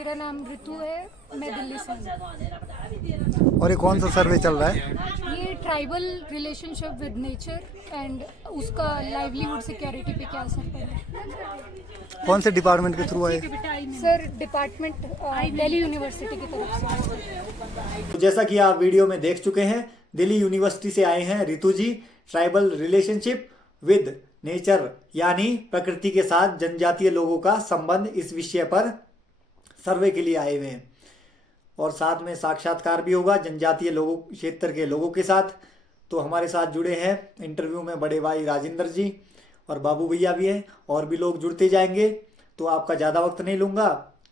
मेरा नाम ऋतु है, मैं दिल्ली से हूँ। और ये कौन सा सर्वे चल रहा है? ये tribal relationship with nature and उसका लाइवलीहुड सिक्योरिटी पे क्या असर पड़ा। कौन से डिपार्टमेंट के थ्रू आए? सर डिपार्टमेंट दिल्ली यूनिवर्सिटी की तरफ से। तो जैसा कि आप वीडियो में देख चुके हैं, दिल्ली यूनिवर्सिटी से आए हैं ऋतु जी, ट्राइबल रिलेशनशिप विद नेचर यानी प्रकृति के साथ जनजातीय लोगों का संबंध, इस विषय पर सर्वे के लिए आए हुए हैं। और साथ में साक्षात्कार भी होगा जनजातीय लोगों क्षेत्र के लोगों के साथ। तो हमारे साथ जुड़े हैं इंटरव्यू में बड़े भाई राजेंद्र जी और बाबू भैया भी हैं, और भी लोग जुड़ते जाएंगे। तो आपका ज़्यादा वक्त नहीं लूँगा,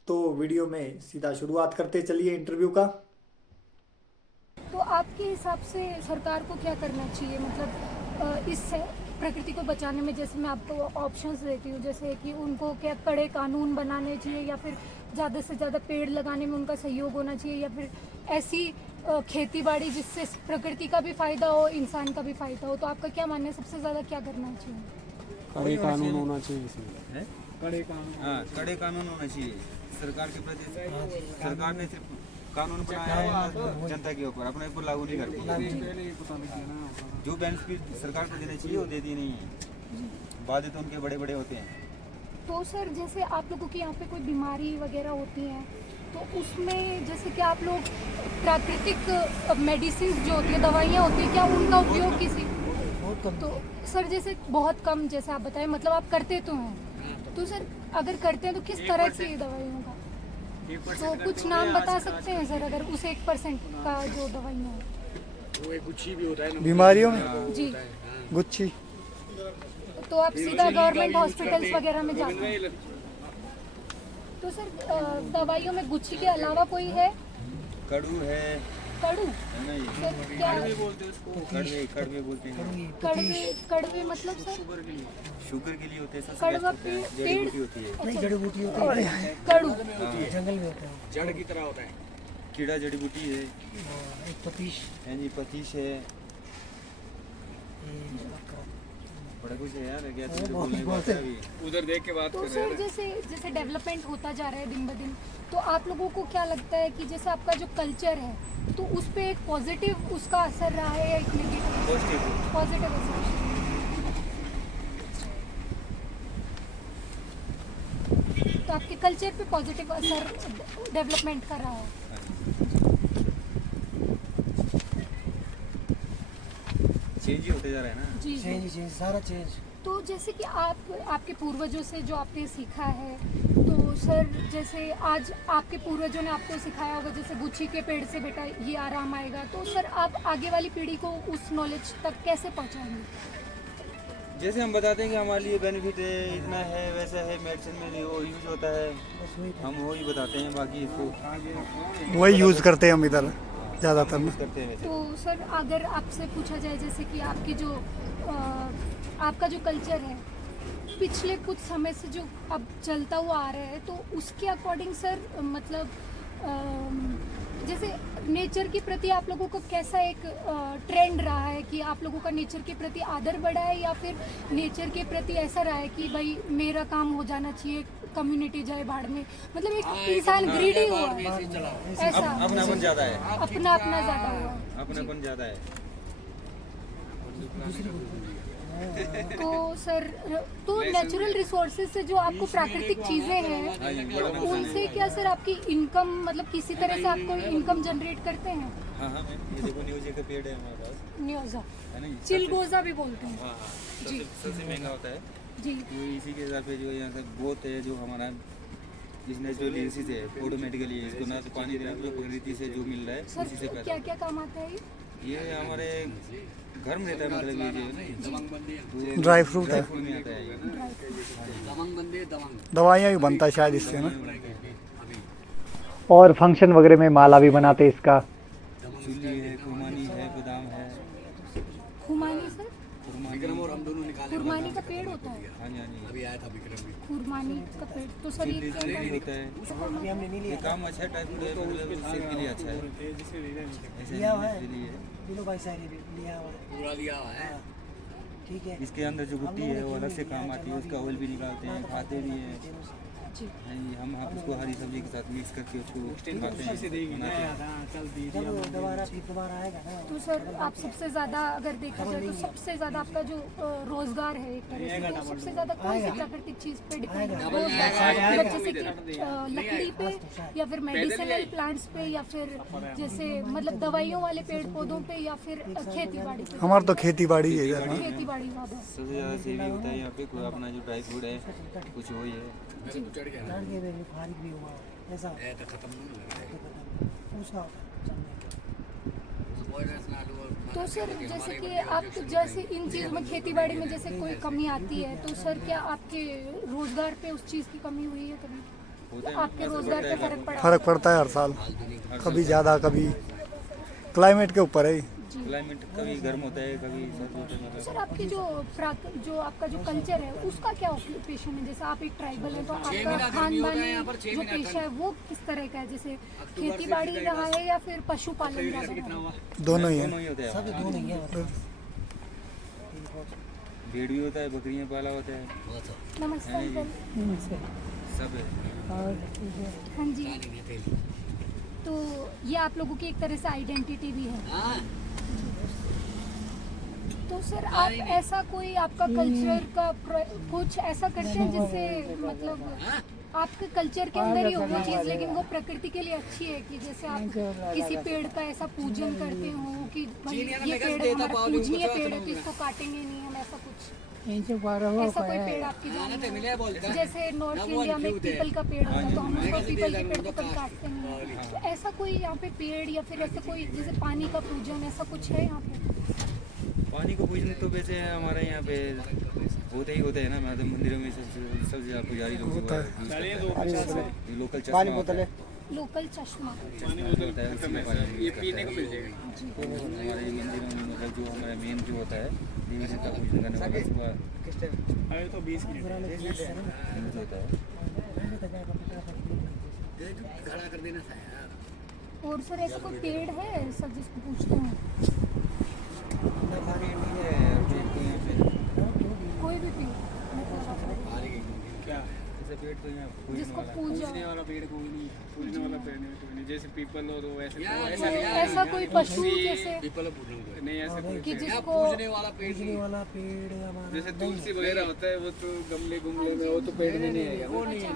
तो वीडियो में सीधा शुरुआत करते चलिए इंटरव्यू का। तो आपके हिसाब से सरकार को क्या करना चाहिए, मतलब इस प्रकृति को बचाने में? जैसे मैं आपको ऑप्शंस देती हूँ, जैसे कि उनको क्या कड़े कानून बनाने चाहिए, या फिर ज़्यादा से ज़्यादा पेड़ लगाने में उनका सहयोग होना चाहिए, या फिर ऐसी खेती बाड़ी जिससे प्रकृति का भी फायदा हो, इंसान का भी फायदा हो। तो आपका क्या मानना है, सबसे ज़्यादा क्या करना चाहिए? कड़े कानून होना चाहिए इसमें। कड़े कानून, हाँ कड़े कानून होना चाहिए सरकार के प्रति। सरकार ने सिर्फ कानून बनाया है जनता के ऊपर, अपने ऊपर लागू नहीं करती। जो बेनिफिट सरकार को देने चाहिए वो देती नहीं है, वादे तो उनके बड़े बड़े होते हैं। तो सर जैसे आप लोगों की यहाँ पे कोई बीमारी वगैरह होती है, तो उसमें जैसे कि आप लोग प्राकृतिक मेडिसिन जो होती है, दवाइयाँ होती है, क्या उनका उपयोग किसी तो सर जैसे बहुत कम, जैसे आप बताएं, मतलब आप करते तो हैं, तो सर अगर करते हैं तो किस तरह की दवाइयों का, तो कुछ नाम बता सकते हैं सर, अगर उस 1% का जो दवाइयाँ है वो एक गुच्छी भी होता है बीमारियों में जी, गुच्छी। तो आप सीधा गवर्नमेंट हॉस्पिटल्स वगैरह में जाते हैं। तो सर दवाइयों में गुच्छी के अलावा कोई है? कड़ू है, कड़ू नहीं सर, क्या कड़वे कड़वे बोलते हैं। कड़वे मतलब सर शुगर के लिए होते हैं, सबसे कड़वा बेस्ट होता है, पेड़ जड़ी बूटी होती है। जड़ी बूटी होती है, कड़ू जंगल में होता है। जड़ की तरह होता है। कीड़ा जड़ी बूटी है, एक पतीश, हाँ जी पतीश है, बड़ा कुछ है यार, क्या चीज़ बोलने को आता है अभी। उधर देख के बात तो कर रहे सर हैं। जैसे जैसे डेवलपमेंट होता जा रहा है दिन ब दिन, तो आप लोगों को क्या लगता है कि जैसे आपका जो कल्चर है, तो उस पर एक पॉजिटिव उसका असर रहा है या एक नेगेटिव? पॉजिटिव असर। तो आपके कल्चर पे पॉजिटिव असर डेवलपमेंट का रहा है। चेंज ही होते जा रहा है ना। जी चेंज चेंज सारा चेंज। तो जैसे कि आपके पूर्वजों से जो आपने सीखा है, तो सर जैसे आज आपके पूर्वजों ने आपको सिखाया होगा, जैसे गुच्छी के पेड़ से बेटा ये आराम आएगा, तो सर आप आगे वाली पीढ़ी को उस नॉलेज तक कैसे पहुंचाएंगे? जैसे हम बताते हैं कि हमारे लिए बेनिफिट है, इतना है, वैसा है, मेडिसिन में वो यूज होता है, हम वही बताते हैं, बाकी इसको वही यूज़ करते हैं हम इधर ज़्यादातर ना। करते हैं वैसे। तो सर अगर आपसे पूछा जाए, जैसे कि आपकी जो आपका जो कल्चर है पिछले कुछ समय से जो अब चलता हुआ आ रहा है, तो उसके अकॉर्डिंग सर मतलब जैसे नेचर के प्रति आप लोगों को कैसा एक ट्रेंड रहा है, कि आप लोगों का नेचर के प्रति आदर बढ़ा है, या फिर नेचर के प्रति ऐसा रहा है कि भाई मेरा काम हो जाना चाहिए, कम्युनिटी जाए भाड़ में, मतलब एक इंसान ग्रीडी हुआ है, ऐसा अपनापन ज्यादा है, अपना अपना ज़्यादा हुआ है। अपनापन ज्यादा है। तो सर तो नेचुरल रिसोर्सेज से जो आपको प्राकृतिक चीज़ें हैं, उनसे क्या सर आपकी इनकम, मतलब किसी तरह से आपको इनकम जनरेट करते हैं? हाँ हाँ मैम, ये देखो न्यूज़ का पेड़ है हमारे पास, न्योजा, है ना, चिलगोजा भी बोलते हैं। हाँ हाँ, जी। सबसे महंगा होता है जी तो इसी के हिसाब से जो यहाँ से बोत है, जो हमारा इस नेचुरल रिसोर्सेज है, ऑटोमेटिकली इसको ना तो पानी देना, जो प्रकृति से जो मिल रहा है सर, उसी से पैदा क्या क्या काम आता है ये हमारे घर में रहता है, मतलब ये जो है ड्राई फ्रूट है, में आता है ये। दवाइयाँ भी बनता है शायद इससे ना। और फंक्शन वगैरह में माला भी बनाते हैं इसका। चुल्ली है, खुरमानी है, बादाम है। खुमानी सर? विक्रम और हम दोनों निकाले। खुरमानी का पेड़ होता है? हाँ जी हाँ जी, अभी आया था विक्रम भी। खुरमानी का पेड़ तो सर चिल्ली चिल्ली होता है। अभी हमने नहीं ये लिया, काम अच्छा है, टाइप मतलब सेहत के लिए अच्छा है, ऐसे लिया हुआ है, इसलिए बिलो भाई साहब ने लिया हुआ है। पूरा लिया हुआ है। ठीक है, इसके अंदर जो गुट्टी है वो अलग से काम आती है, उसका ऑयल भी निकालते हैं, खाते भी हैं। जी हम उसको हरी सब्जी के साथ मिक्स करके उसको खाते हैं, बनाते हैं। जब दोबारा फिर दोबारा आएगा ना तो सर आप सबसे ज़्यादा अगर देखा जाए तो सबसे ज़्यादा आपका जो रोजगार है एक तरह से, तो सबसे ज़्यादा कौन सी प्राकृतिक चीज़ पे डिपेंड है रोजगार? मतलब जैसे कि लकड़ी पे या फिर मेडिसिनल प्लांट्स पे या फिर जैसे मतलब दवाइयों वाले पेड़ पौधों पे या फिर खेती बाड़ी पे? हमारा तो खेती बाड़ी है इधर। खेती बाड़ी ज़्यादा। सबसे ज़्यादा सेल ही होता है यहाँ पे, कोई अपना जो ड्राई फ्रूट है कुछ वही है। काट के भी फारिग भी हुआ ऐसा तो खत्म नहीं लग रहा है। उसका तो सर जैसे कि आप जैसे इन चीज़ में खेती बाड़ी में जैसे कोई कमी आती है तो सर क्या आपके रोजगार पे उस चीज़ की कमी हुई है कभी? होता है, आपके रोजगार पे फर्क पड़ा? फर्क पड़ता है हर साल, कभी ज़्यादा कभी क्लाइमेट के ऊपर है। जी क्लाइमेट कभी गर्म होता है कभी सर्द होता है, मतलब सर आपकी जो आपका जो कल्चर है उसका क्या ऑक्यूपेशन है? जैसे आप एक ट्राइबल है तो आपका खानदानी जो पेशा है वो किस तरह का है? जैसे खेती बाड़ी रहा है या फिर पशुपालन रहा है? दोनों ही है। दोनों ही होते हैं। सब दो नहीं है मतलब भेड़ भी होता है, बकरियाँ पाला होता है, नमस्कार अंकल। सब है। हाँ जी, तो ये आप लोगों की एक तरह से आइडेंटिटी भी है। तो सर आप ऐसा कोई आपका कल्चर का कुछ ऐसा करते हैं जिससे मतलब आपके कल्चर के अंदर ही हो वो चीज़ लेकिन वो प्रकृति के लिए अच्छी है कि जैसे आप किसी पेड़ का ऐसा पूजन करते हो कि भाई ये पेड़ हमारा पूजनीय पेड़ है तो इसको काटेंगे नहीं हम, ऐसा कुछ ऐसा कोई पेड़ आपकी जान में? जैसे नॉर्थ इंडिया में एक पीपल का पेड़ होता है तो हम उसको पीपल के पेड़ को कभी काटते नहीं हैं। तो ऐसा कोई यहाँ पे पेड़ या फिर ऐसा कोई जैसे पानी का पूजन ऐसा कुछ है यहाँ पे? पानी को पूजन तो वैसे हमारे यहाँ पे होते ही होते हैं ना, मतलब मंदिरों में सबसे ज़्यादा पुजारी लोग होता है। लोकल चश्मा होता है, लोकल चश्मा। होता है उसी में पानी ये पीने को मिल जाएगा। तो हमारे मंदिरों में मतलब जो हमारा मेन जो होता है देवी देवता पूजन करने वाला सुबह अरे तो 20 मिनट होता है। खड़ा कर देना था यार। और सर ऐसा कोई पेड़ है सर जिसको पूछते हैं? कोई भी पेड़ क्या ऐसा पेड़ तो यहाँ जिसको पूजा पूजने वाला पेड़ कोई नहीं, पूजने वाला पेड़ नहीं, कोई नहीं। जैसे पीपल हो तो ऐसे ऐसा कोई पशु जैसे पीपल पूजने नहीं, ऐसे कोई कि जिसको पूजने वाला पेड़ पूजने वाला पेड़ हमारा जैसे तुलसी वगैरह होता है वो तो गमले गुमले में, वो तो पेड़ में नहीं आएगा, वो नहीं है,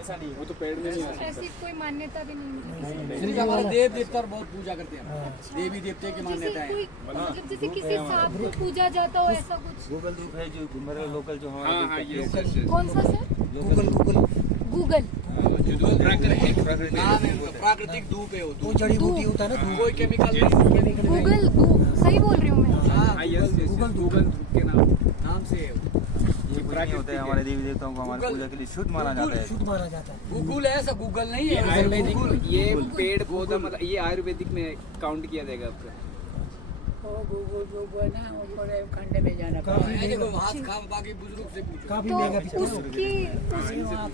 ऐसा नहीं, वो तो पेड़ में नहीं आता। ऐसी कोई मान्यता भी नहीं मिली श्री हमारे देव देवता बहुत पूजा करते हैं, देवी देवते की जैसे मान्यता है। कोई मतलब जैसे किसी सांप को पूजा जाता हो ऐसा कुछ? गूगल धूप है जो मतलब लोकल जो हाँ हाँ हमारा ये कौन सा सर? Local Google. प्राकृतिक धूप है वो वो जड़ी बूटी होता है ना धूप कोई केमिकल नहीं। गूगल धूप सही बोल रही हूँ मैं? हाँ गूगल धूप के नाम से है वो। ये प्राकृतिक होता है, हमारे देवी देवताओं को हमारे पूजा के लिए शुद्ध माना जाता है। शुद्ध माना जाता है। गूगल है ऐसा गूगल नहीं है, आयुर्वेदिक ये पेड़ पौधा मतलब ये आयुर्वेदिक में काउंट किया जाएगा आपका। काफी देखो हाथ खा बाकी बुजुर्ग से पूछो। काफी तो महंगा बिकता है। उसकी बड़ा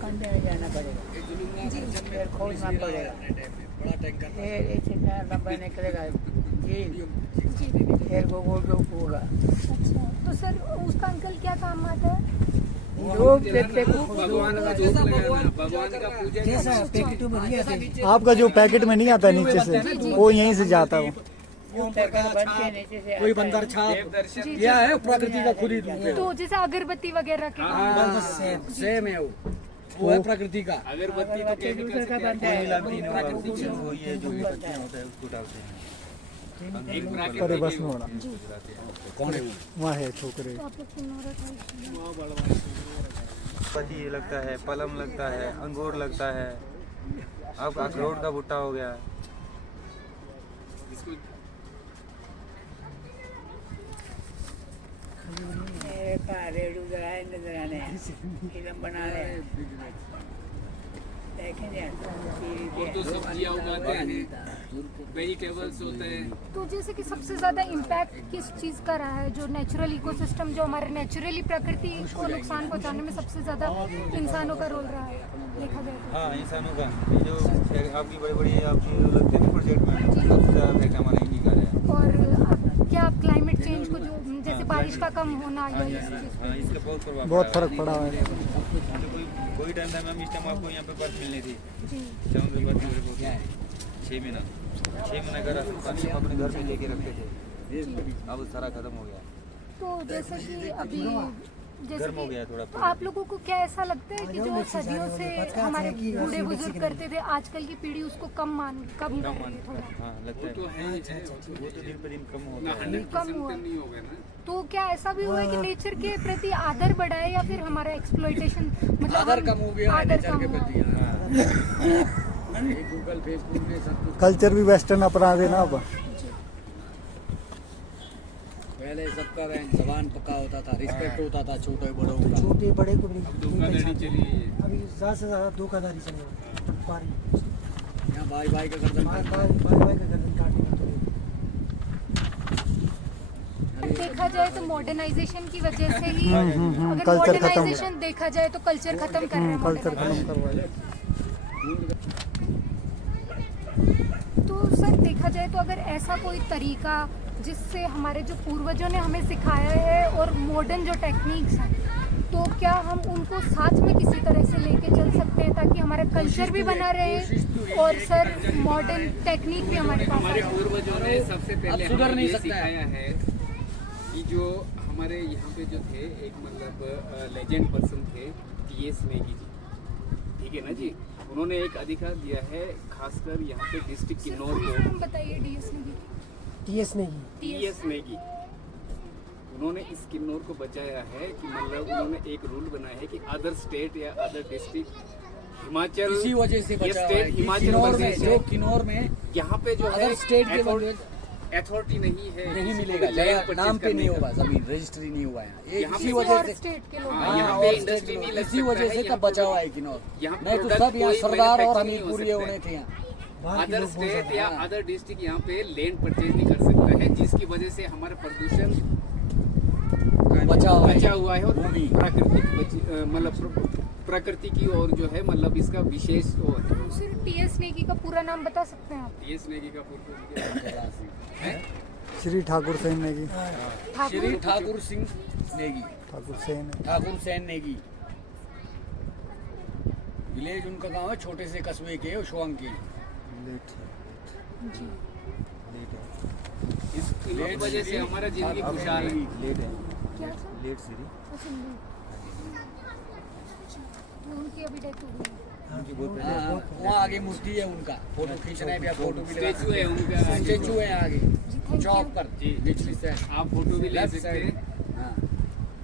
टैंकर अच्छा तो सर उसका अंकल क्या काम आता है? भगवान का धूप लगाना, भगवान का पूजा जैसा पैकेटों में दिया था आपका जो पैकेट में नहीं आता नीचे से वो यहीं से जाता है वो। कोई बंदर छाप दर्शन यह है प्रकृति का खुद ही रूप है। तो जैसे अगरबत्ती वगैरह के सेम है वो है प्रकृति का। अगरबत्ती तो केमिकल से तैयार कोई मिलावटी नहीं होगा, प्राकृतिक चीज वही है जो भी पत्तियां होता है उसको डालते हैं। एक परे प्राकृतिक बस में होना कौन है वो? वहाँ है छोकरे। तो आप लोग की नौरत है। पति लगता है, पलम लगता है, अंगूर लगता है, अब अखरोट का भुट्टा हो गया। इसको और तो सब्जियां उगाते हैं, वेजिटेबल्स होते हैं। तो जैसे कि सबसे ज़्यादा इम्पैक्ट किस चीज़ का रहा है? जो नेचुरल इकोसिस्टम जो हमारे नेचुरली प्रकृति को नुकसान पहुंचाने में सबसे ज़्यादा इंसानों का रोल रहा है देखा जाए तो? हाँ, इंसानों का ये जो आपकी बड़ी बड़ी आपकी लगते हैं प्रोजेक्ट में सबसे ज़्यादा इफेक्ट हमारा ही निकाल है। और क्या आप क्लाइमेट चेंज को जो जैसे बारिश का कम होना या इस चीज़ हाँ, इसका बहुत प्रभाव बहुत पड़ा है। फर्क पड़ा है। तो कोई वही टाइम था मैम, इस टाइम आपको यहाँ पे बर्फ मिलनी थी। जी चावल पे बर्फ मेरे को 6 महीना 6 महीना का राशन पानी हम अपने घर में लेके रखते थे, अब सारा खत्म हो गया, तो जैसे कि अभी जैसे गर्म हो कि गया थोड़ा। तो आप लोगों को क्या ऐसा लगता है कि जो सदियों से हमारे बूढ़े बुजुर्ग करते थे, आजकल की पीढ़ी उसको कम कर रही है थोड़ा? हाँ लगता है, तो है ही है, वो तो दिन पे दिन कम ना होता है। 100% तो नहीं होगा ना। तो क्या ऐसा भी हुआ है कि नेचर के प्रति आदर बढ़ा है या फिर हमारा एक्सप्लॉइटेशन मतलब आदर कम हो गया नेचर के प्रति? गूगल फेसबुक में सब कुछ कल्चर भी वेस्टर्न अपना रहे ना अब। पहले सबका जबान पक्का होता था, रिस्पेक्ट होता था छोटे बड़ों का। छोटे बड़े को भी धोखाधड़ी चली है। अभी ज़्यादा से ज़्यादा धोखाधड़ी चले पारी यहाँ भाई भाई का गर्दन भाई भाई का गर्दन काटने तो देखा जाए तो मॉडर्नाइजेशन की वजह से ही अगर कल्चर खत्म हो मॉडर्नाइजेशन देखा जाए तो कल्चर खत्म कर रहे हैं कल्चर modernization। खत्म करवाए। तो सर देखा जाए तो अगर ऐसा कोई तरीका जिससे हमारे जो पूर्वजों ने हमें सिखाया है और मॉडर्न जो टेक्निक्स हैं, तो क्या हम उनको साथ में किसी तरह से लेके चल सकते हैं ताकि हमारा कल्चर भी बना रहे और सर मॉडर्न टेक्निक भी हमारे पास आ हमारे जाए? पूर्वजों ने सबसे पहले अब सुधर हमें नहीं ये सकता है। सिखाया है कि जो हमारे यहाँ पे जो थे एक मतलब लेजेंड पर्सन थे टीएस नेगी जी, ठीक है ना जी, उन्होंने एक अधिकार दिया है खासकर यहाँ पे डिस्ट्रिक्ट किन्नौर को। नाम बताइए डीएस ने भी। टीएस नहीं टीएस नेगी, उन्होंने इस किन्नौर को बचाया है कि मतलब उन्होंने एक रूल बनाया है कि अदर स्टेट या अदर डिस्ट्रिक्ट हिमाचल, इसी वजह से ये बचा हुआ स्टेट है कि हिमाचल किन्नौर में प्रदेश जो है, किन्नौर में यहाँ पे जो है अदर स्टेट के अथॉरिटी नहीं है, नहीं किसी को मिलेगा, भी land जगह purchase नाम पे करने नहीं का। होगा, जमीन रजिस्ट्री नहीं हुआ है ये यहाँ इसी पे वजह और से। स्टेट के लोग हाँ, हैं। यहाँ और पे स्टेट इंडस्ट्री के नहीं लोग, लग इसी सकता वजह है, से यहाँ तब पे बचा हुआ है किन्नौर, यहाँ नहीं तो product सब यहाँ कोई सरदार और manufacturing नहीं हो हमीरपुर ये सकता है। होने थे यहाँ। बाहर के अदर लोग बहुत स्टेट ज़्यादा या अदर डिस्ट्रिक्ट यहाँ पे लैंड परचेज नहीं कर सकता है, जिसकी वजह से हमारा प्रदूषण बचा हुआ है। बचा हुआ है और भूमि। मतलब प्रकृति की और जो है मतलब इसका विशेष वो है। तो सर टीएस नेगी का पूरा नाम बता सकते हैं आप? टीएस नेगी का पूर्व श्री ठाकुर सेन नेगी। श्री ठाकुर सिंह नेगी, ठाकुर सेन ठाकुर सैन नेगी। विलेज उनका गांव है, छोटे से कस्बे के उशवांग के। लेट जी इसकी वजह से हमारा जिंदगी खुशहाल है। लेट है, क्या सर? लेट सीरी अच्छा, नहीं। तो उनकी अभी डेथ हो गई है। उनकी बहुत पहले हाँ, वहाँ आगे मूर्ति है उनका, फोटो खींचना है, फोटो भी लगा स्टेचू है उनका, स्टेचू है आगे thank चौक you। पर जी। निचली साइड। आप फोटो भी ले लेफ्ट सकते साइड। हैं। हाँ।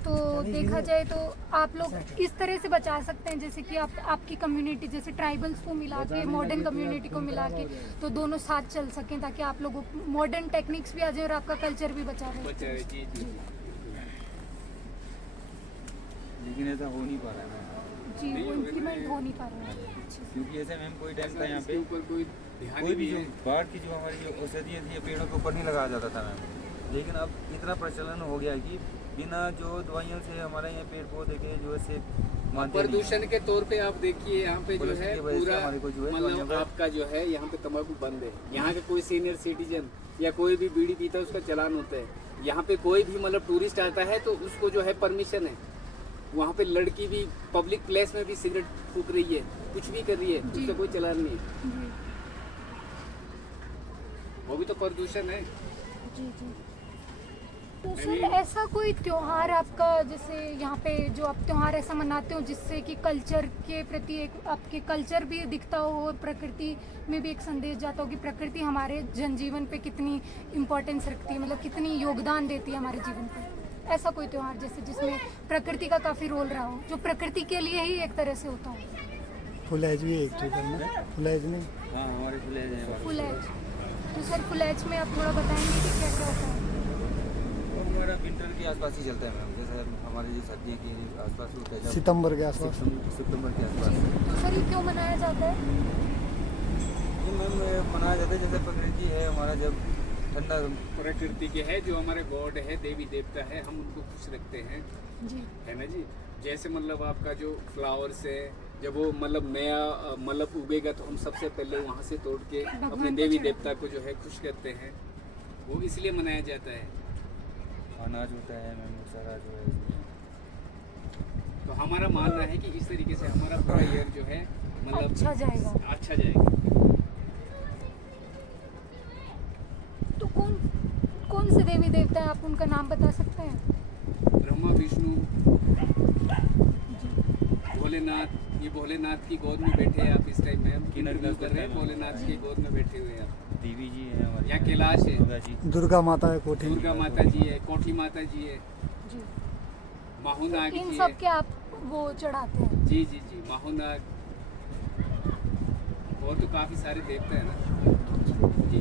तो देखा जाए तो आप लोग इस तरह से बचा सकते हैं जैसे कि आप आपकी कम्युनिटी जैसे ट्राइबल्स को मिला के मॉडर्न कम्युनिटी को मिला के तो दोनों साथ चल सकें ताकि आप लोगों को मॉडर्न टेक्निक्स भी आ जाए और आपका कल्चर भी बचा रहे। बचा है, जी जी लेकिन ऐसा हो नहीं पा रहा है मैम, जी वो इम्प्लीमेंट हो नहीं पा रहा है। अच्छा। क्योंकि ऐसे मैम कोई टाइम था यहाँ इसके पे ऊपर कोई ध्यान कोई ही भी नहीं जो है। बाढ़ की जो हमारी जो औषधियाँ थी ये पेड़ों के ऊपर नहीं लगाया जाता था मैम, लेकिन अब इतना प्रचलन हो गया कि बिना जो दवाइयों से हमारे यहाँ पेड़ पौधे के जो ऐसे मानते नहीं हैं। प्रदूषण के तौर पे आप देखिए यहाँ पे जो प्रदूषण है की वजह से पूरा हमारे को जो है मतलब यहाँ पे- आपका जो है यहाँ पे तंबाकू बंद है। यहाँ का कोई सीनियर सिटीजन या कोई भी बीड़ी पीता है उसका चालान होता है। यहाँ पे कोई भी मतलब टूरिस्ट आता है तो उसको जो है परमिशन है। वहाँ पे लड़की भी पब्लिक प्लेस में भी सिगरेट फूक रही है, कुछ भी कर रही है, उसका कोई चालान नहीं है। जी वो भी तो प्रदूषण है। जी जी। तो सर ऐसा कोई त्योहार आपका जैसे यहाँ पे जो आप त्योहार ऐसा मनाते हो जिससे कि कल्चर के प्रति एक आपके कल्चर भी दिखता हो और प्रकृति में भी एक संदेश जाता हो कि प्रकृति हमारे जनजीवन पे कितनी इम्पोर्टेंस रखती है, मतलब कितनी योगदान देती है हमारे जीवन पे। ऐसा कोई त्योहार जैसे जिसमें प्रकृति का काफ़ी रोल रहा हो जो प्रकृति के लिए ही एक तरह से होता हो। फुल एज भी है एक चीज़ में, फुल एज नहीं हाँ हमारे खुले हैं फुल एज, तो सर फुल एज में आप थोड़ा बताएंगे कि क्या क्या होता है? और हमारा विंटर के आसपास ही चलता है मैम, जैसे हमारे जो सर्दियों के आसपास होता है जब सितंबर के आसपास। सितंबर के आसपास तो सर ये क्यों मनाया जाता है? ये मैम मनाया जाता है जैसे प्रकृति है हमारा जब ठंडा प्रकृति के है जो हमारे गॉड है, देवी देवता है, हम उनको खुश रखते हैं, जी है ना जी। जैसे मतलब आपका जो फ्लावर्स है जब वो मतलब नया मतलब उगेगा तो हम सबसे पहले वहाँ से तोड़ के भगवान अपने को देवी चढ़ाते देवता को जो है खुश करते हैं, वो इसलिए मनाया जाता है। अनाज होता है मैम सारा जो है इसमें। तो हमारा मानना है कि इस तरीके से हमारा पूरा ईयर जो है मतलब अच्छा जाएगा। अच्छा जाएगा। तो कौन से देवी देवता है, आप उनका नाम बता सकते हैं? ब्रह्मा, विष्णु, भोलेनाथ। ये भोलेनाथ की गोद में बैठे हैं आप इस टाइम में, हम इंटरव्यू कर रहे हैं, भोलेनाथ की गोद में बैठे हुए हैं आप। देवी जी है हमारे यहाँ कैलाश है, दुर्गा जी, दुर्गा माता है कोठी दुर्गा माता जी है, कोठी माता जी है, जी। माहुनाग इन जी सब है। के आप वो चढ़ाते हैं? जी जी जी, माहुनाग। और तो काफी सारे देवता है ना जी।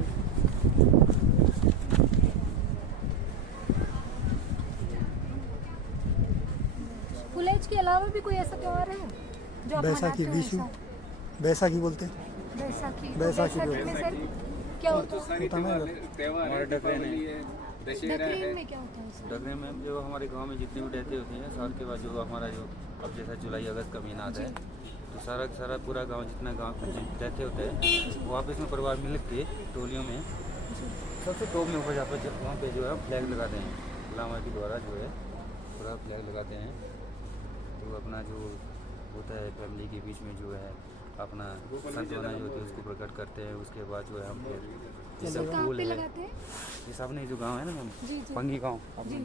फुलेज के अलावा भी कोई ऐसा त्योहार है जो आप बैसाखी, मनाते हो विशु, ऐसा? बैसाखी बोलते हैं। बैसाखी। तो बैसाखी बैसाखी में सर क्या और होता तो है? सारे त्योहार है, दीपावली है, दशहरा है। दखरीन में क्या होता है सर? डगरे में जो हमारे गांव में जितनी भी डेथें होती हैं, साल के बाद जो हमारा जो अब जैसा जुलाई अगस्त का महीना आता है, तो सारा पूरा गांव जितना गांव डेथें होते हैं वो आपस में परिवार मिल के टोलियों में सबसे टॉप में ऊपर जाकर वहाँ पे जो है फ्लैग लगाते हैं, लामा के द्वारा जो है पूरा फ्लैग लगाते हैं। तो अपना जो होता है फैमिली के बीच में जो है अपना सांत्वना जो होती है उसको प्रकट करते हैं। उसके बाद जो है हम फिर जैसे सर कहाँ फूल पे है, लगाते हैं? ये सामने जो गांव है ना मैम, जी जी पंगी गांव, जी।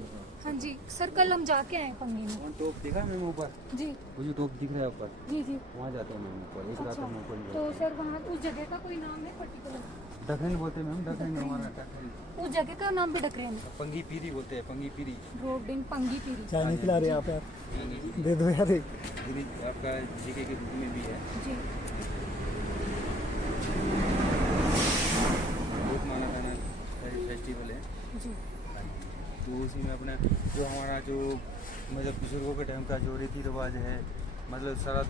हाँ जी सर, कल हम जाके आए पंगी में। वहाँ टॉप दिखा मैम ऊपर, जी वो जो टॉप दिख रहा है ऊपर, जी जी। वहाँ जाते हैं मैम ऊपर, एक रात अच्छा, हम ऊपर तो सर वहाँ उस जगह का कोई नाम है पर्टिकुलर? डखरेन बोलते हैं मैम, डखरेन हमारा डखरेन, उस जगह का नाम भी डकरेन है? पंगी पीरी बोलते हैं, पंगी पीरी। रोडिंग पंगी पीरी। चाय निकला रहे आप यार, दे दो यार एक। पीरी आपका जीके के बुक में भी है, जी बहुत माना जाना फेस्टिवल है। जी तो उसी में अपना जो हमारा जो मतलब बुजुर्गों के टाइम का जो रीति रिवाज है, मतलब सारा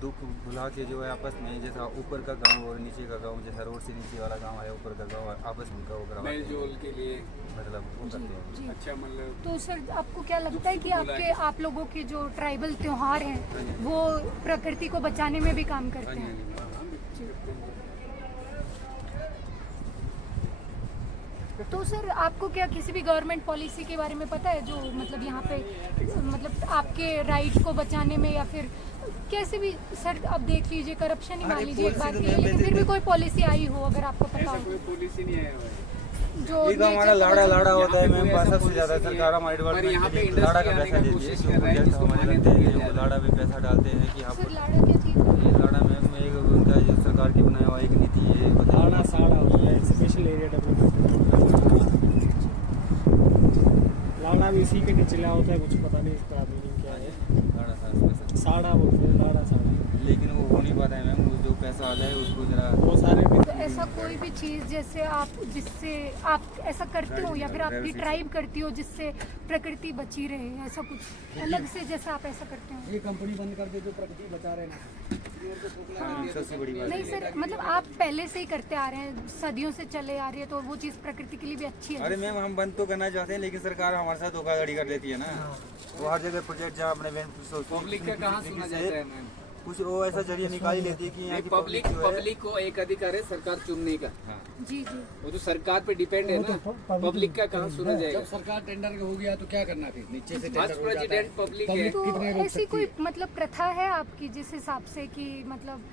दुख भुला के जो है आपस में, जैसा ऊपर का गांव और नीचे का गांव, जैसा रोड से नीचे वाला गांव है, ऊपर का गांव आपस में का वो करवाते मेल हैं, जोल के लिए मतलब वो करते हैं। जी। अच्छा मतलब तो सर आपको क्या लगता है कि आप लोगों के जो ट्राइबल त्योहार हैं वो प्रकृति को बचाने में भी काम करते हैं? तो सर आपको क्या किसी भी गवर्नमेंट पॉलिसी के बारे में पता है जो मतलब यहाँ पे मतलब आपके राइट को बचाने में, या फिर कैसे भी सर अब देख लीजिए करप्शन ही मान लीजिए एक बात के लिए, लेकिन फिर भी कोई पॉलिसी आई हो अगर आपको पता ऐसा हो कोई पॉलिसी नहीं आया हुआ है। जो एक हमारा लाड़ा होता है मैम, सबसे ज़्यादा सरकार हमारे पर यहाँ पे डिपार्टमेंट लाड़ा का इंडस्ट्री पैसा आने की देती है, कोशिश जो कर रहा है, गेस्ट जिसको हमारे मान्यता लगते हैं, दिया जो जा रहा लाड़ा में पैसा डालते हैं कि यहाँ सर पर लाड़ा क्या चीज़ है? ये लाड़ा में एक उनका जो सरकार की बनाया हुआ एक नीति है, लाड़ा साड़ा होता है, स्पेशल एरिया डेवलपमेंट। लाड़ा भी उसी के नीचे लिया होता है, कुछ पता नहीं इसका मीनिंग क्या है। लाड़ा सा साड़ा बोलते हैं, लाड़ा साड़ा, लेकिन वो हो नहीं पाता है मैम, वो जो पैसा आता है उसको जरा वो सारे भी तो ऐसा कोई भी चीज़ जैसे आप जिससे आप ऐसा करते हो या फिर आपकी ट्राइब करती हो जिससे प्रकृति बची रहे, ऐसा कुछ अलग से जैसे आप ऐसा करते हो? ये कंपनी बंद कर दे जो प्रकृति बचा रहे ना। सबसे बड़ी बात नहीं सर, मतलब आप पहले से ही करते आ रहे हैं, सदियों से चले आ रही है, तो वो चीज़ प्रकृति के लिए भी अच्छी है। अरे मैम हम बंद तो करना चाहते हैं, लेकिन सरकार हमारे साथ धोखाधड़ी कर देती है ना। वो हर जगह प्रोजेक्ट जहाँ अपने पब्लिक का कहाँ सुना जाता है मैम? कुछ वो ऐसा जरिए निकाल ही लेती है कि यहाँ की पब्लिक जो है, पब्लिक को एक अधिकार है सरकार चुनने का, हाँ, जी जी। वो तो सरकार पे डिपेंड है ना। पब्लिक का कहाँ सुना जाएगा? सरकार टेंडर हो गया तो क्या करना फिर, नीचे से आज प्रेसिडेंट पब्लिक है। तो ऐसी कोई मतलब प्रथा है आपकी जिस हिसाब से कि मतलब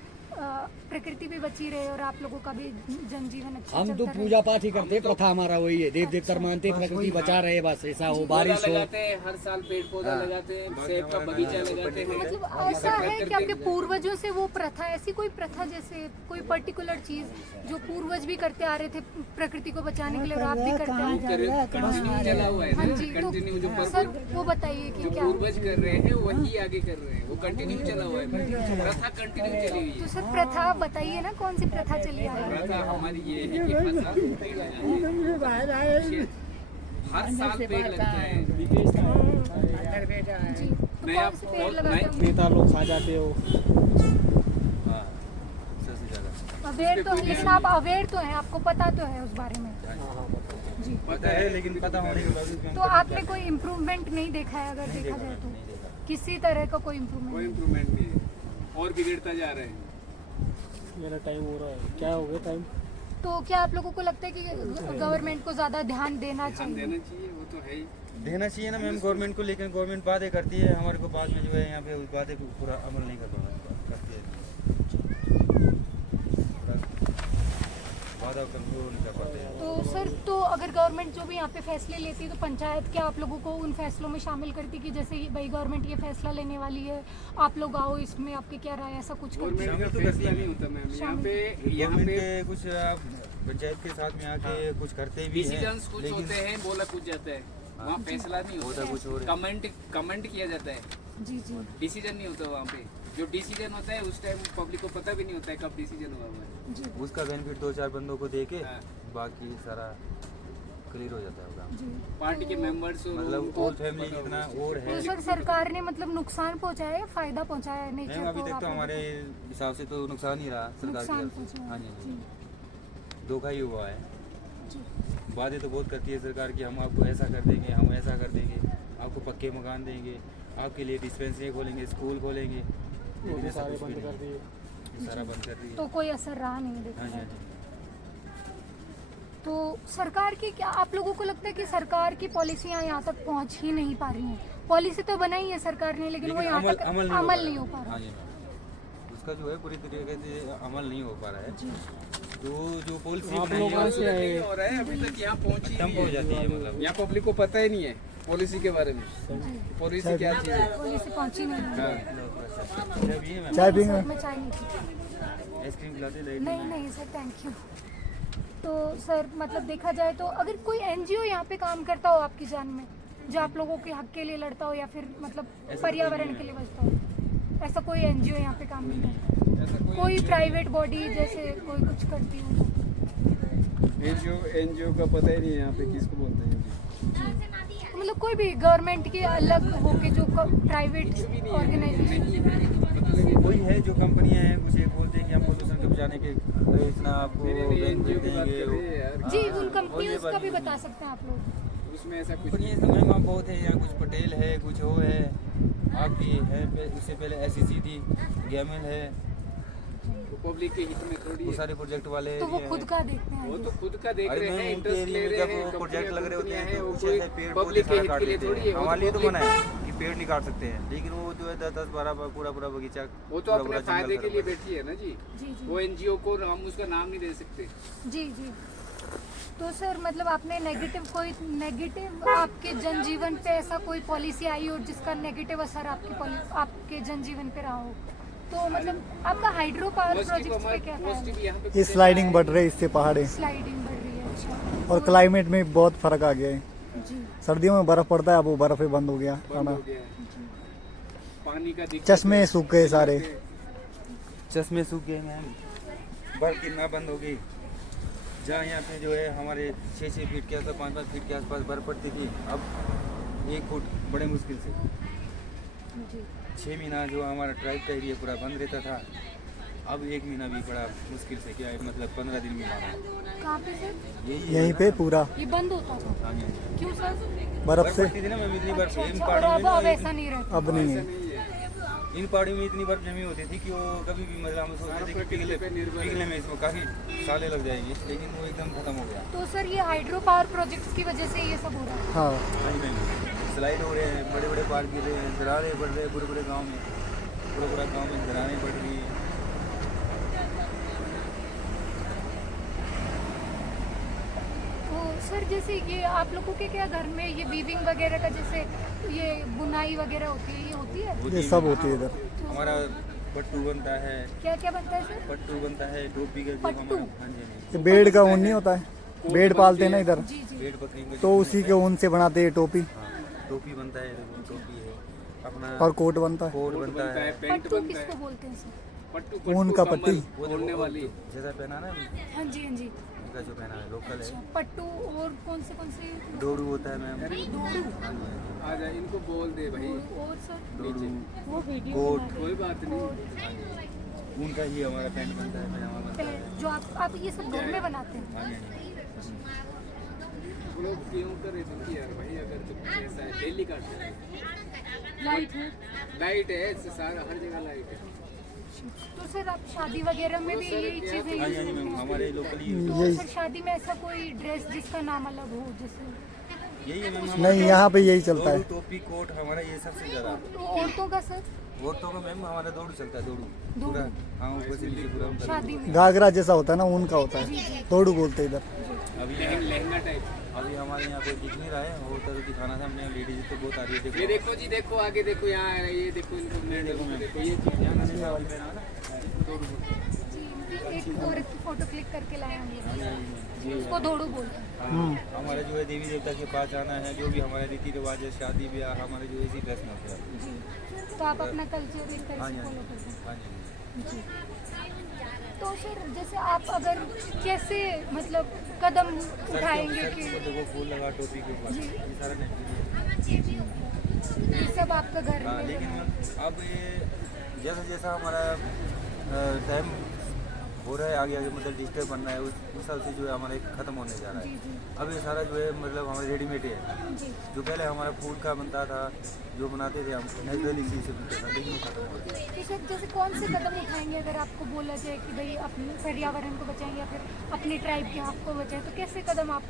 प्रकृति भी बची रहे और आप लोगों का भी जनजीवन अच्छा हम तो चलता रहे? पूजा पाठ ही करते हैं, प्रथा हमारा वही है, देव देवता मानते हैं, प्रकृति बचा रहे, बस ऐसा हो, बारिश पौधा हो। लगाते हैं, हर साल पेड़ पौधा लगाते हैं, सेब का बगीचा लगाते हैं। मतलब ऐसा है कि आपके पूर्वजों से वो प्रथा, ऐसी कोई प्रथा जैसे कोई पर्टिकुलर चीज जो पूर्वज भी करते आ रहे थे प्रकृति को बचाने के लिए और आप भी करते हैं? कंटिन्यू चला हुआ है हाँ ना, जी, कंटिन्यू जो तो सर वो बताइए कि जो क्या पूर्वज कर रहे हैं वही आगे कर रहे हैं, वो कंटिन्यू चला हुआ है, प्रथा कंटिन्यू चली हुई तो है। सर प्रथा आप बताइए ना, कौन सी प्रथा चली आ रही है? प्रथा हमारी ये है कि हर साल पेड़ लगाते हैं, हर साल पेड़ लगता है। जी, तो मैं कौन आप से पेड़ और लगाते हो? नेता लोग खा जाते हो। हाँ, सबसे ज़्यादा अवेयर तो है, लेकिन आप अवेयर तो हैं, आपको पता तो है उस बारे में? जी। पता है, लेकिन पता होने के बावजूद भी हम तो आपने कोई इम्प्रूवमेंट नहीं देखा है अगर देखा जाए तो? किसी तरह का कोई कोई इम्प्रूवमेंट? इम्प्रूवमेंट नहीं है और बिगड़ता जा रहा है। मेरा टाइम हो रहा है, क्या हो गया टाइम? तो क्या आप लोगों को लगता है कि गवर्नमेंट को ज़्यादा ध्यान देना ध्यान चाहिए? देना चाहिए, वो तो है ही। देना चाहिए ना मैम गवर्नमेंट को, लेकिन गवर्नमेंट बातें करती है, हमारे को बाद में जो है यहाँ पे उस बातें को पूरा अमल नहीं करती है, वादा कंट्रोल नहीं कर पाते हैं। तो सर, तो अगर गवर्नमेंट जो भी यहाँ पे फैसले लेती है तो पंचायत क्या आप लोगों को उन फैसलों में शामिल करती कि जैसे कि भाई गवर्नमेंट ये फैसला लेने वाली है, आप लोग आओ, इसमें आपकी क्या राय है, ऐसा कुछ करती है? गवर्नमेंट का फैसला नहीं होता मैम, यहाँ पे गवर्नमेंट के कुछ आप पंचायत के साथ में आके कुछ करते भी हैं, डिसीजंस कुछ लेकिन होते हैं, बोला कुछ जाता है, वहाँ फैसला नहीं होता, कुछ और है। कमेंट किया जाता है, जी जी डिसीजन नहीं होता वहाँ पे। जो डिसीजन होता है उस टाइम पब्लिक को पता भी नहीं होता है कब डिसीजन हुआ हुआ है। जी उसका बेनिफिट 2-4 बंदों को दे के हाँ। बाकी सारा क्लियर हो जाता है काम। जी। पार्टी के मेंबर्स और मतलब उनको होल फैमिली जितना और तो है। सर, सरकार ने मतलब नुकसान पहुंचाया है, फायदा पहुंचाया है मैम नेचर अभी को? तक आप तो लोगों हमारे हिसाब से तो नुकसान ही रहा सरकार नुकसान की तरफ से। पहुंचाया हाँ है। जी, जी धोखा ही हुआ है। जी वादे तो बहुत करती है सरकार की, हम आपको ऐसा कर देंगे, हम ऐसा कर देंगे, आपको पक्के मकान देंगे, आपके लिए डिस्पेंसरी खोलेंगे, स्कूल खोलेंगे, लेकिन ऐसा कुछ भी नहीं। ये सारा बंद कर दिए। तो कोई असर रहा नहीं देखा हाँ जी, हाँ जाए जी। तो सरकार की क्या आप लोगों को लगता है कि सरकार की पॉलिसियां यहाँ तक पहुँच ही नहीं पा रही हैं? पॉलिसी तो बनाई है सरकार ने, लेकिन वो यहाँ तक अमल नहीं हो पा रहा। हाँ जी मैम, उसका जो है पूरी तरीके से अमल नहीं हो पा रहा है। जी तो जो पॉलिसी नहीं हो रहा है अभी तक, यहाँ पहुँची खत्म हो जाती है, मतलब यहाँ पब्लिक को पता ही नहीं है पॉलिसी के बारे में, पॉलिसी क्या चीज़ है। पॉलिसी पहुँची नहीं है। चाय पिए मैम, चाय नहीं पीएंगे? सर, मैं चाय नहीं पीती। आइसक्रीम खिलाते लाइट नहीं नहीं सर, थैंक यू। तो सर मतलब देखा जाए तो अगर कोई एनजीओ यहाँ पे काम करता हो आपकी जान में, जो आप लोगों के हक के लिए लड़ता हो या फिर मतलब पर्यावरण के लिए बचता हो, ऐसा कोई एनजीओ यहाँ पे काम नहीं करता? कोई प्राइवेट बॉडी जैसे कोई कुछ करती हो? एनजीओ का पता ही नहीं है यहाँ पे किसको बोलते हैं। मतलब कोई भी गवर्नमेंट के अलग होके जो प्राइवेट ऑर्गेनाइजेशन? कोई है जो कंपनियां हैं, कुछ एक बोलते हैं कि हम पोल्यूशन को बचाने के इतना आपको बेनिफिट देंगे। जी, उन कंपनियों का भी बता सकते हैं आप लोग? उसमें ऐसा कुछ कंपनियां तो मैम आप बहुत है, यहाँ कुछ पटेल है, कुछ वो है आपकी है, उससे पहले एसईसी थी, गेमल है, पब्लिक के हित में थोड़ी वो है। सारे प्रोजेक्ट वाले तो वो भी खुद हैं। का देखते हैं वो आगे। तो खुद का देख अरे रहे मैम, हैं, उनके इंटरेस्ट ले एरिया में रहे जब हैं, वो प्रोजेक्ट लग रहे होते हैं तो वो कुछ कोई ऐसे पेड़ पब्लिक पौधे के सारा हित काट के लिए देते थोड़ी है। हैं। वो हमारे लिए तो public- मना है कि पेड़ नहीं काट सकते हैं, लेकिन वो जो है 10-10, 12 पूरा बगीचा वो तो पूरा अपने जंगल फायदे के खत्म लिए कर बैठी है ना जी। जी जी वो एनजीओ को हम उसका नाम नहीं दे सकते। जी जी। तो सर मतलब आपने नेगेटिव आपके जनजीवन पे ऐसा कोई पॉलिसी आई और जिसका नेगेटिव असर आपके जनजीवन पे रहा हो, तो मतलब आपका हाइड्रो पावर प्रोजेक्ट पे क्या था? पॉजिटिव यहाँ पे ये स्लाइडिंग बढ़ रही है, इससे पहाड़े स्लाइडिंग बढ़ रही है। अच्छा। और क्लाइमेट में बहुत फर्क आ गया है। जी सर्दियों में बर्फ पड़ता है, अब वो बर्फ ही बंद हो गया बंद आना। हो गया है। पानी का दिक्कत चश्मे है। सूख गए सारे। चश्मे सूख गए मैम, बर्फ गिरना बंद हो गई। जहाँ यहाँ पे जो है हमारे 6-6 फीट के आसपास 5-5 फीट के आसपास बर्फ पड़ती थी, अब 1 फुट बड़े मुश्किल से। जी 6 महीना जो हमारा ट्राइब का एरिया पूरा बंद रहता था, अब 1 महीना भी बड़ा मुश्किल से, क्या है मतलब 15 दिन भी मारा। कहाँ पे सर यही है यहीं ना। पे पूरा ये बंद होता था? हाँ जी, हाँ जी। क्यों सर? बर्फ बर्फ से पड़ती थी ना मैम, इतनी बर्फ अच्छा, इन अच्छा, और पहाड़ियों में अब ना, ऐसा नहीं रहता? अब नहीं है। नहीं है। इन पहाड़ियों में इतनी बर्फ जमी होती थी कि वो कभी भी मतलब हम सोचते थे कि पिघलने में इसको काफ़ी सालें लग जाएंगी, लेकिन वो एकदम खत्म हो गया। तो सर ये हाइड्रो पावर प्रोजेक्ट्स की वजह से ये सब हो रहा है? हाँ, हाँ जी मैम, स्लाइड हो रहे हैं, बड़े बड़े पार्क गिर रहे हैं, दरारें बढ़ रहे हैं पूरे गांव में, पूरा गांव में दरारें बढ़ रही हैं। तो सर जैसे ये आप लोगों के क्या घर में ये वीविंग वगैरह का जैसे ये बुनाई वगैरह होती है, ये होती है? ये सब होती है इधर। हमारा पट्टू बनता है, क्या क्या बनता है सर? पट्टू बनता है, टोपी का जो पट्टू? हमारा, हाँ जी हाँ ये बेड का ऊन नहीं होता है, बेड पालते हैं ना इधर, जी जी, जी। भेड़ बकरी का तो जो उसी के ऊन से बनाते हैं टोपी हाँ, टोपी बनता है, देखो टोपी है अपना, और कोट बनता है। कोट बनता है, पेंट पट्टू बनता किसको है, बोलते हैं सर? पट्टू ऊन का कम्बल, पट्टी। वो ओढ़ने देखो, वाली। जैसा पहना ना हाँ जी हाँ जी। उनका जो पहना है लोकल अच्छा, है। पट्टू और कौन से डोरू होता है मैम, डोरू हाँ जी, हाँ जी। आ जा, इनको बोल दे भाई। और सर डोरू, वो वीडियो कोट, बना कोई बात नहीं। कोट, उनका ही हमारा पैंट बनता है, पजामा बनता है। जो आप ये सब घर में बनाते हैं? हाँ जी, हाँ जी। वो लोग क्यों करे दुखी यार भाई, अगर तो ऐसा है डेली काटते हैं। लाइट है? लाइट है, सारा हर जगह लाइट है। तो सर आप शादी वगैरह में भी यही चीज़ें हाँ जी, यूज हाँ जी करते मैम, हैं? हमारे लोकली तो यही सर शादी में ऐसा कोई ड्रेस जिसका नाम अलग हो जैसे यही है मैम। नहीं, यहाँ पे यही चलता दोड़ू, है। टोपी, कोट हमारा ये सबसे ज़्यादा। तो औरतों का सर औरतों का मैम हमारा दोड़ू चलता है, दोड़ू पूरा, हाँ ऊपर से नीचे पूरा हम करते शादी में घाघरा जैसा होता है ना, उनका होता है, तोड़ू बोलते हैं इधर। हैं। अभी लहंगा टाइप। अभी हमारे यहाँ पे दिख नहीं रहा है, और तरह दिखाना था हमने, लेडीज तो बहुत आ रही है। ये देखो जी, देखो आगे देखो, यहाँ आ रहा है, ये देखो इनको, मैं देखो, मैं देखो ये चीज़ यहाँ से सामने पहना है ना, दोड़ू बोलते हैं। जी एक औरत की फोटो क्लिक करके लाए हम लोग, उसको धोड़ू बोलते हैं। हाँ, हमारा जो है देवी देवता के पास जाना है, जो भी हमारे रीति रिवाज है, शादी ब्याह हमारे जो इसी ड्रेस में होता है। जी तो आप अपना कल्चर एक तरह हाँ से जी, फॉलो करते हैं। हाँ जी। जी तो सर जैसे आप अगर कैसे मतलब कदम उठाएंगे सर कि को देखो फूल लगा टोपी के ऊपर, जी। ये सारा नहीं। ये सब आपका घर हाँ, में लेकिन है? अब ये जैसा जैसा हमारा टाइम हो रहा है आगे आगे, मतलब डिजिटल बन रहा है, उस हिसाब से जो है हमारा खत्म होने जा रहा जी है। जी अब ये सारा जो है मतलब हमारे रेडीमेड है। जी जो पहले हमारा फूड का बनता था, जो बनाते थे हम नेचुरली चीज़ से बनता था, लेकिन वो खत्म हो गया। तो सर जैसे कौन से कदम उठाएंगे अगर आपको बोला जाए कि भाई अपने पर्यावरण को बचाएं या फिर अपनी ट्राइब के आपको बचाएं, तो कैसे कदम आप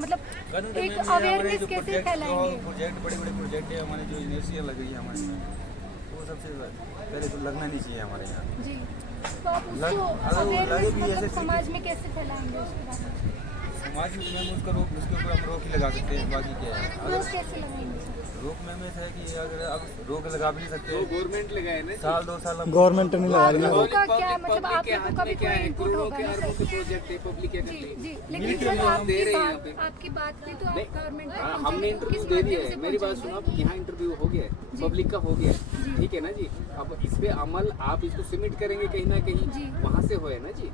मतलब कदम तो एक मैम ये हमारे अवेयरनेस जो कैसे प्रोजेक्ट फैलाएंगे? प्रोजेक्ट बड़े बड़े प्रोजेक्ट है हमारे, जो यूनिवर्सिटियाँ लग रही है हमारे में, वो सबसे पहले तो लगना नहीं चाहिए हमारे यहाँ। जी तो आप लग- उसको अगर वो लगे अवेयरनेस भी मतलब ऐसे समाज में कैसे फैलाएंगे उसके बारे में? समाज में मैम उसका रोक, उसके ऊपर हम रोक ही लगा सकते हैं, बाकी क्या है। रोक अगर कैसे लगाएंगे सर? रोक मैम ऐसा है कि अगर अब रोक लगा भी नहीं तो सकते, गवर्नमेंट लगाए ना, साल 2 साल हम गवर्नमेंट नहीं लगा रही ना। लोगों का पब्लिक क्या पब्लिक मतलब पब्लिक आप के लोगों हाथ का में भी क्या कोई है, इनपुट करोड़ों होगा के ना अरबों के सर? प्रोजेक्ट है, पब्लिक क्या कर जी रही है? जी मिलके लेकिन जो सर हम दे रहे हैं यहाँ पे। आपकी बात की तो आप नहीं, गवर्नमेंट तक हमने पहुंचाएंगे, इंटरव्यू किस दे दिया माध्यम है, से मेरी बात पहुंचाएंगे? सुनो, अब यहाँ इंटरव्यू हो गया है, पब्लिक का हो गया है, ठीक है ना जी। अब इस पे अमल आप इसको सबमिट करेंगे कहीं ना जी। कहीं, वहाँ से होए ना जी।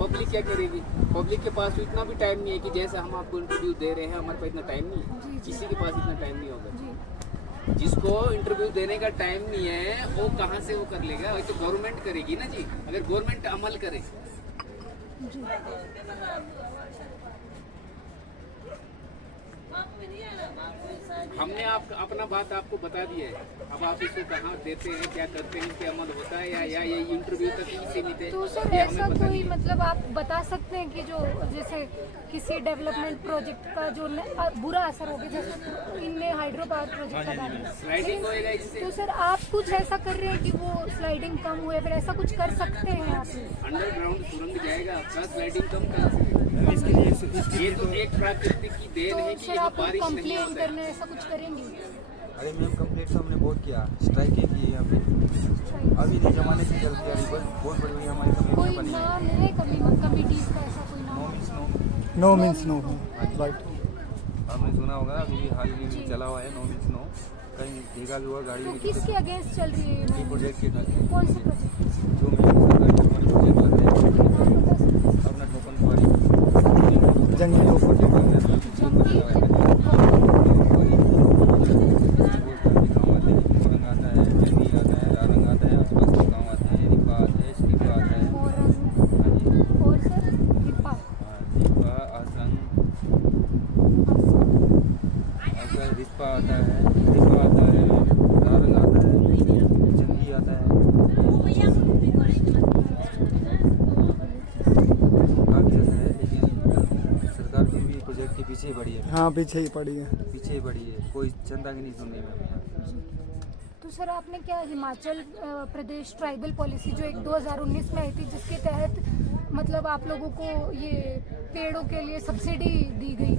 पब्लिक क्या करेगी? पब्लिक के पास तो इतना भी टाइम नहीं है कि जैसे हम आपको इंटरव्यू दे रहे हैं, हमारे पास इतना टाइम नहीं जी, है, जी। किसी के पास इतना टाइम नहीं होगा। जी जिसको इंटरव्यू देने का टाइम नहीं है, वो कहाँ से वो कर लेगा? वो तो गवर्नमेंट करेगी ना जी, अगर गवर्नमेंट अमल करे। जी हमने आप अपना बात आपको बता दिया है, अब आप इसको कहाँ देते हैं, क्या करते हैं, इस पे अमल होता है या ये इंटरव्यू तक ही सीमित है? तो सर ये हमें ऐसा पता कोई नहीं है। मतलब आप बता सकते हैं कि जो जैसे किसी डेवलपमेंट प्रोजेक्ट का जो बुरा असर हो गया, जैसे इनने हाइड्रो पावर प्रोजेक्ट का डाला, स्लाइडिंग होएगा इससे, तो सर आप कुछ ऐसा कर रहे हैं कि वो स्लाइडिंग कम हुए, फिर ऐसा कुछ कर सकते हैं आप? अंडरग्राउंड सुरंग जाएगा आपका, स्लाइडिंग कम कहाँ से? इसके लिए ये तो एक प्राकृतिक की देन है तो कि सर यहाँ आप बारिश नहीं कंप्लेन होता है। करने ऐसा कुछ करेंगे? अरे मैम कंप्लीट तो हमने बहुत किया, स्ट्राइकिंग की है यहाँ पे, अभी नहीं जमाने से चलती आ रही, बस बहुत बड़ी बड़ी हमारी कोई कम्युनिटी बनी है। नाम है कमिटीज का, ऐसा कोई नो नाम? Means no, no means no, right. आपने सुना होगा, अभी भी हाल ही में चला हुआ है नो मीन्स नो, कहीं देखा भी हुआ गाड़ी तो में किसके अगेंस्ट चल रही है ये किसी movement? प्रोजेक्ट के खाते कौन से प्रोजेक्ट? जो मेरे सरकार के हमारे प्रोजेक्ट लग रहे हैं, नाम बता सकते हैं? अपना टोकन कुआरी जंगली लोग और सर हिप्पा रिस्पा आता है, रिस्पा आता है, नारंग आता है, जंगी आता है, काफ़ी ऐसा है, लेकिन सरकार फिर भी प्रोजेक्ट के पीछे ही बढ़ी है, हाँ पीछे ही पड़ी है। पीछे ही बढ़ी है, कोई जनता की नहीं सुन रही मैम यहाँ। तो सर आपने क्या हिमाचल प्रदेश ट्राइबल पॉलिसी जो एक 2019 में आई थी, जिसके तहत मतलब आप लोगों को ये पेड़ों के लिए सब्सिडी दी गई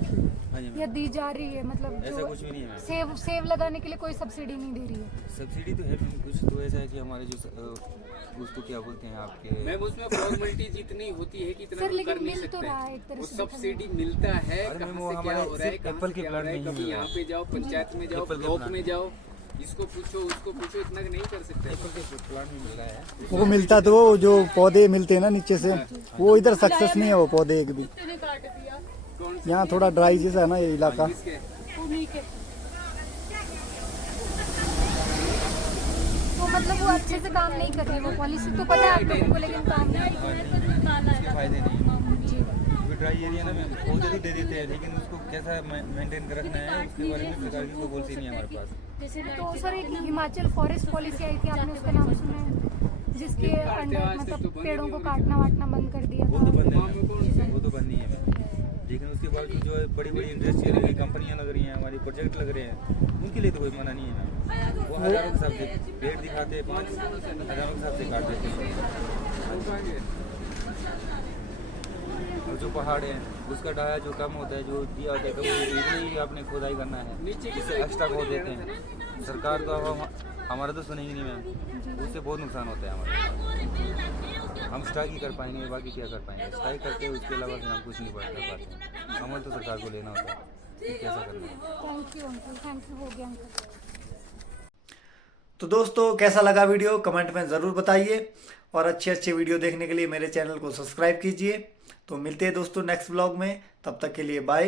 हाँ जी या मैम, दी जा रही है, मतलब ऐसा जो कुछ भी नहीं है मैम। सेब लगाने के लिए कोई सब्सिडी नहीं दे रही है? सब्सिडी तो है मैम, कुछ तो ऐसा है कि हमारे जो उसको क्या बोलते हैं आपके, मैम उसमें फॉर्मेलिटी जितनी होती है कि इतना सर, हम लेकिन कर नहीं मिल तो सकते। रहा है एक तरह वो से देखा सब्सिडी मिलता है, अरे मैम, कहाँ वो से क्या हमारे हो रहा है, सिर्फ कहाँ एप्पल से के क्या हो प्लांट रहा है, में ही कभी मिल यहाँ रहा पे जाओ, पंचायत में जाओ, एप्पल के ब्लॉक प्लांट। में जाओ, इसको पूछो उसको पूछो, इतना नहीं कर सकते। प्लांट में मिल रहा है। वो मिलता तो वो जो पौधे मिलते हैं ना नीचे से, वो इधर सक्सेस नहीं है वो पौधे एक भी। कौन से? यहाँ थोड़ा ड्राई जैसा है ना ये इलाका। किसके? उन्हीं के। तो मतलब वो अच्छे से काम नहीं कर रही, वो पॉलिसी तो पता है आप लोगों को, लेकिन काम नहीं कर रही। उसके फायदे नहीं, जी वो ड्राई एरिया ना मैम, पौधे तो दे देते हैं, लेकिन उसको कैसा मेंटेन कर रखना है उसके बारे में सरकार की कोई पॉलिसी नहीं है हमारे पास। तो सर एक हिमाचल फॉरेस्ट पॉलिसी आई थी, आपने उसका नाम सुना है? जिसके अंडर मतलब पेड़ों को काटना वाटना बंद कर दिया वो तो था। बंद है मैम, वो तो बंद नहीं है मैम। लेकिन उसके बावजूद जो है बड़ी बड़ी इंडस्ट्रियल की कंपनियां लग रही हैं, हमारी प्रोजेक्ट लग रहे हैं, उनके लिए तो कोई मना नहीं है मैम। वो हज़ारों के हिसाब से रेट दिखाते हैं, 5,000 के हिसाब से काट देते हैं। और जो पहाड़ है उसका डाया जो कम होता है, जो दिया होता है कम, इतनी ही आपने खुदाई करना है, इससे एक्स्ट्रा खो देते हैं। सरकार तो अब हमारा तो सुनेगी नहीं मैम, उससे बहुत नुकसान होता है हमारा। हम स्ट्राइक ही कर पाएंगे, बाकी क्या कर पाएंगे। स्ट्राइक करके उसके अलावा फिर हम कुछ नहीं कर पाते। अमल तो सरकार को लेना होता है कि कैसा करना है। Thank you uncle, thank you, हो गया अंकल। तो दोस्तों कैसा लगा वीडियो कमेंट में ज़रूर बताइए, और अच्छे अच्छे वीडियो देखने के लिए मेरे चैनल को सब्सक्राइब कीजिए। तो मिलते हैं दोस्तों नेक्स्ट ब्लॉग में, तब तक के लिए बाय।